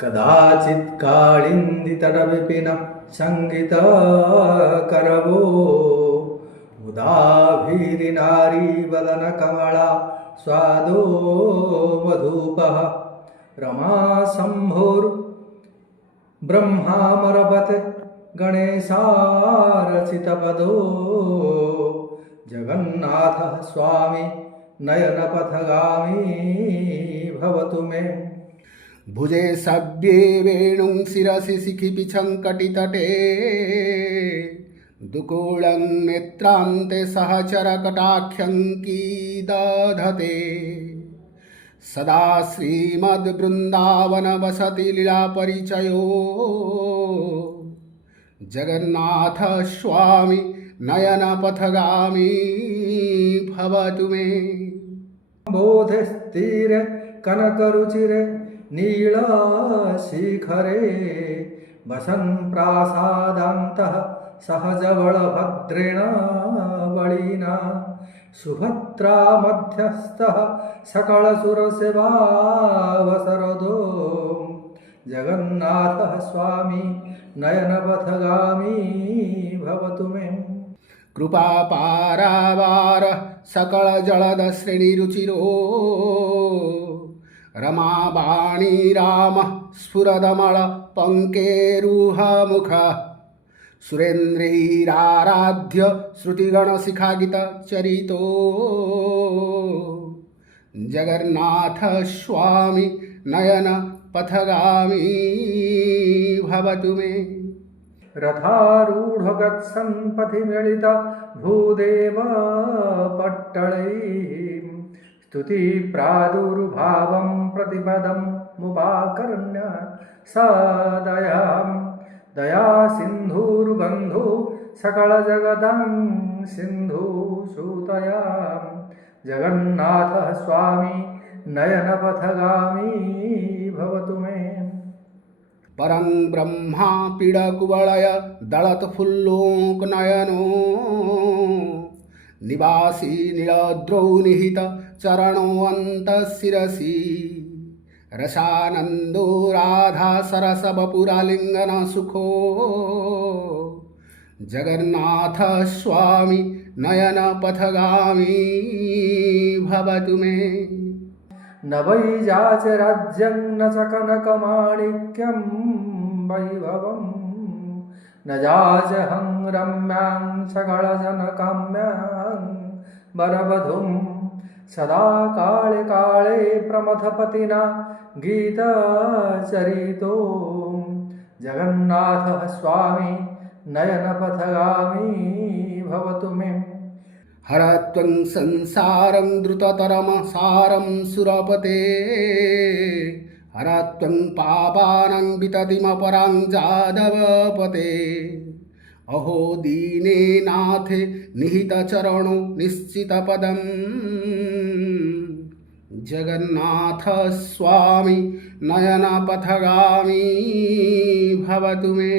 कदाचित् काळिन्दितटविपिन सङ्गितकरवो उदाभीरिनारीवदनकमला स्वादो मधुपः रमाशम्भुर्ब्रह्मामरपत् गणेशारचितपदो जगन्नाथः स्वामी नयनपथगामी भवतु मे। भुजे सव्ये वेणुं शिरसि शिखिपिछङ्कटितटे दुकूलं नेत्रान्ते सहचरकटाख्यं कीदधते सदा श्रीमद्वृन्दावनवसति लीलापरिचयो जगन्नाथ स्वामी नयनपथगामी भवतु मे। बोधस्थिर कनकरुचिरे नीलशिखरे वसन् प्रासादान्तः सहजबलभद्रेण बलिना सुभद्रा मध्यस्थः सकलसुरसेवावसरदो जगन्नाथः स्वामी नयनपथगामी भवतु मे। कृपापारावार सकलजलदश्रेणिरुचिरो रमावाणी रामः स्फुरदमल पङ्केरुहमुखः सुरेन्द्रैराराध्य श्रुतिगणशिखागितचरितो जगन्नाथ स्वामी नयनपथगामी भवतु मे। रथारूढ गच्छन् पथि मिलित भूदेव पट्टणैः स्तुति प्रादुर्भावं प्रतिपदं मुपाकर्ण्य सदयां दया सिन्धुर्बन्धु सकलजगदं सिन्धु सूतयां जगन्नाथः स्वामी नयनपथगामी भवतु मे। परं ब्रह्मा पीडकुवलय दलत्फुल्लोकनयनो निवासी नीलद्रौ निहित चरणोऽन्तःशिरसि रसानन्दो राधा सरसवपुरालिङ्गन सुखो जगन्नाथ स्वामी नयनपथगामी भवतु मे। न वै जाचराज्यं न च कनकमाणिक्यं वैभवं न जाचहं रम्यां सकलजनकाम्यां वरवधूं सदा काले काले प्रमथपतिना गीतचरितो जगन्नाथः स्वामी नयनपथगामी भवतु मे। हरत्वं संसारं द्रुततरमसारं सुरपते हरत्वं पापानां विततिमपरां जादवपते अहो दीने नाथे निहितचरणो निश्चितपदं जगन्नाथ स्वामी नयनपथगामी भवतु मे।